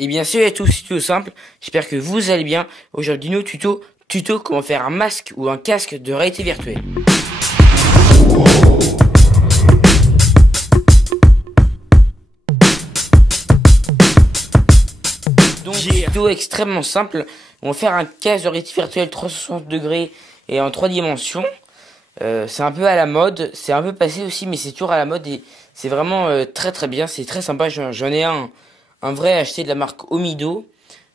Et bien salut à tous, c'est tout simple, j'espère que vous allez bien. Aujourd'hui nous tuto comment faire un masque ou un casque de réalité virtuelle. Donc tuto extrêmement simple, on va faire un casque de réalité virtuelle 360 degrés et en 3 dimensions. C'est un peu à la mode, c'est un peu passé aussi mais c'est toujours à la mode et c'est vraiment très bien, c'est très sympa. J'en ai un vrai acheté de la marque Omido.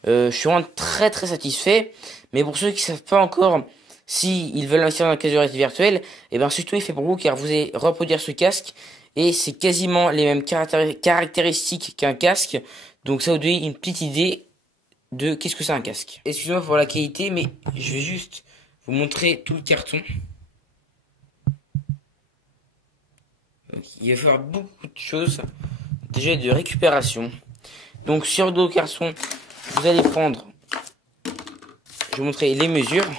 Je suis vraiment très satisfait. Mais pour ceux qui savent pas encore si ils veulent investir dans un casque de réalité virtuelle, et ben surtout il fait pour vous car vous allez reproduire ce casque et c'est quasiment les mêmes caractéristiques qu'un casque. Donc ça vous donne une petite idée de qu'est-ce que c'est un casque. Excusez-moi pour la qualité, mais je vais juste vous montrer tout le carton. Donc, il va falloir beaucoup de choses. Déjà de récupération. Donc sur le dos carton, vous allez prendre, je vais vous montrer les mesures.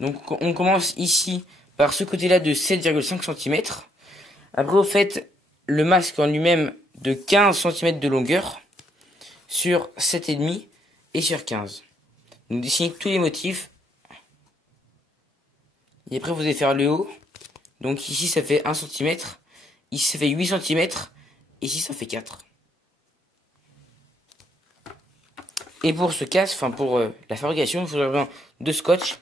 Donc on commence ici par ce côté-là de 7,5 cm. Après vous faites le masque en lui-même de 15 cm de longueur sur 7,5 et sur 15. Donc dessinez tous les motifs. Et après vous allez faire le haut. Donc ici ça fait 1 cm, ici ça fait 8 cm, ici ça fait 4. Et pour ce casque, enfin pour la fabrication, il faudra besoin de scotch,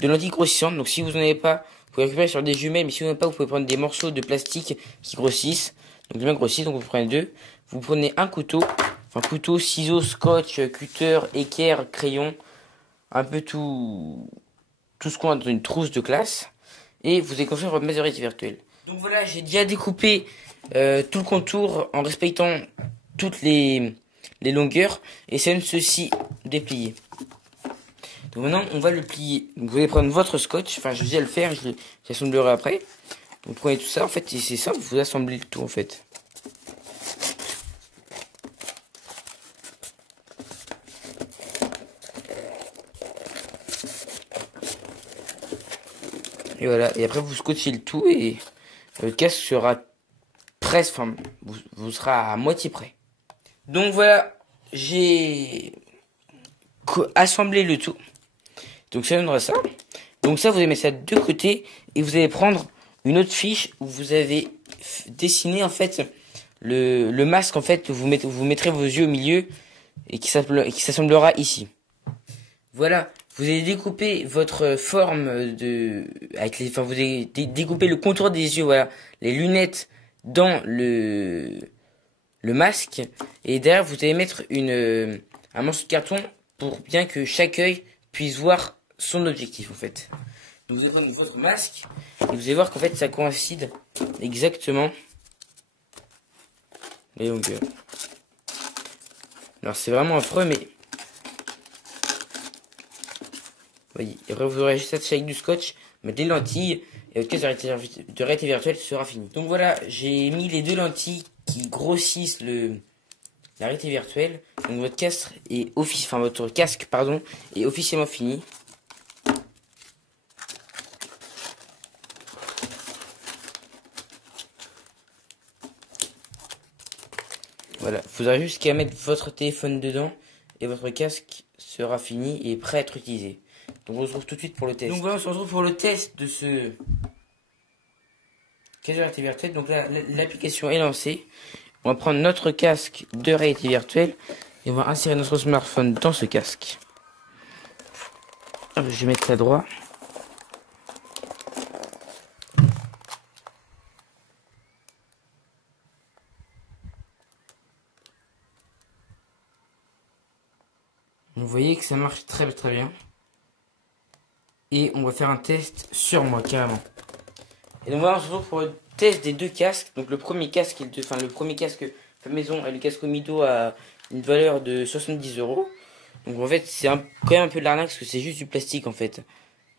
de lentilles grossissantes. Donc si vous n'en avez pas, vous pouvez récupérer sur des jumelles, mais si vous n'en avez pas, vous pouvez prendre des morceaux de plastique qui grossissent. Donc bien grossissent, donc vous prenez deux. Vous prenez un couteau, enfin couteau, ciseaux, scotch, cutter, équerre, crayon, un peu tout ce qu'on a dans une trousse de classe. Et vous allez construire votre masque de réalité virtuelle. Donc voilà, j'ai déjà découpé tout le contour en respectant toutes les longueurs et c'est ceci déplié. Donc maintenant on va le plier. Donc vous allez prendre votre scotch, enfin je vais le faire, j'assemblerai après. Vous prenez tout ça en fait et c'est simple, vous assemblez le tout en fait. Et voilà, et après vous scotchez le tout et le casque sera presque, enfin vous sera à moitié prêt. Donc voilà, j'ai assemblé le tout. Donc ça donnera ça. Donc ça vous allez mettre ça de côté et vous allez prendre une autre fiche où vous avez dessiné en fait le masque en fait, vous mettrez vos yeux au milieu et qui s'assemblera ici. Voilà, vous allez découper votre forme enfin vous allez découper le contour des yeux, voilà, les lunettes dans le masque et derrière vous allez mettre un morceau de carton pour bien que chaque œil puisse voir son objectif en fait. Donc vous allez prendre votre masque et vous allez voir qu'en fait ça coïncide exactement les longueurs. Alors c'est vraiment affreux mais voyez, et après vous aurez juste attaché avec du scotch, mettre des lentilles et votre casque de réalité virtuelle sera fini. Donc voilà, j'ai mis les deux lentilles qui grossissent la réalité virtuelle. Donc votre casque est est officiellement fini. Voilà, vous aurez juste qu'à mettre votre téléphone dedans et votre casque sera fini et prêt à être utilisé. Donc on se retrouve tout de suite pour le test. Donc voilà, on se retrouve pour le test de ce casque de réalité virtuelle. Donc là, l'application est lancée. On va prendre notre casque de réalité virtuelle et on va insérer notre smartphone dans ce casque. Je vais mettre ça droit. Vous voyez que ça marche très bien. Et on va faire un test sur moi carrément. Et donc voilà, on se retrouve pour le test des deux casques. Donc le premier casque, le premier casque maison et le casque Omido a une valeur de 70 €. Donc en fait c'est quand même un peu de l'arnaque parce que c'est juste du plastique en fait.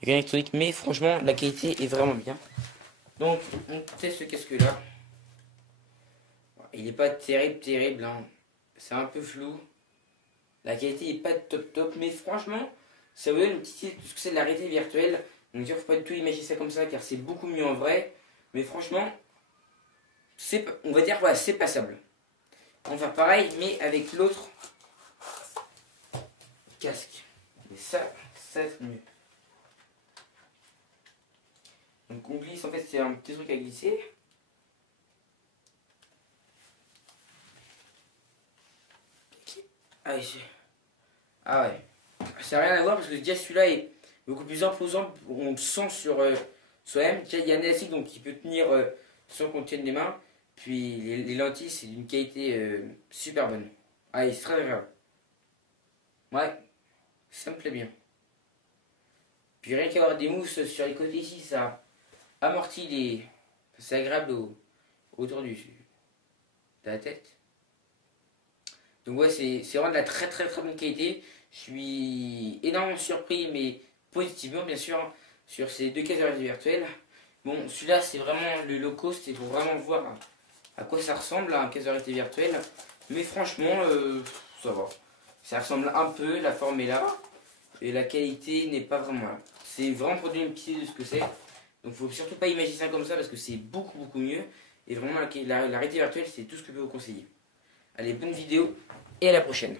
Il y a rien d'électronique mais franchement la qualité est vraiment bien. Donc on teste ce casque là. Il n'est pas terrible hein. C'est un peu flou. La qualité n'est pas top mais franchement ça vous donne une petite idée de ce que c'est de la réalité virtuelle. Donc il ne faut pas du tout imaginer ça comme ça car c'est beaucoup mieux en vrai. Mais franchement, on va dire voilà, c'est passable. On va faire pareil, mais avec l'autre casque. Et ça c'est mieux. Donc on glisse, en fait c'est un petit truc à glisser. Ah ouais, ça n'a rien à voir parce que déjà celui-là est beaucoup plus imposant, on le sent sur soi-même. Déjà il y a un élastique donc qui peut tenir sans qu'on tienne les mains. Puis les lentilles c'est d'une qualité super bonne. Ah c'est très agréable. Ouais, ça me plaît bien. Puis rien qu'avoir des mousses sur les côtés ici, ça amortit les... C'est agréable autour de la tête. Donc ouais, c'est vraiment de la très très très bonne qualité. Je suis énormément surpris, mais positivement bien sûr, sur ces deux cases de réalité virtuelle. Bon, celui-là c'est vraiment le low cost, c'est pour vraiment voir à quoi ça ressemble, un casse de réalité virtuelle. Mais franchement, ça va. Ça ressemble un peu, la forme est là, et la qualité n'est pas vraiment là. C'est vraiment pour donner une petite idée de ce que c'est. Donc faut surtout pas imaginer ça comme ça parce que c'est beaucoup beaucoup mieux. Et vraiment la réalité virtuelle c'est tout ce que je peux vous conseiller. Allez, bonne vidéo et à la prochaine.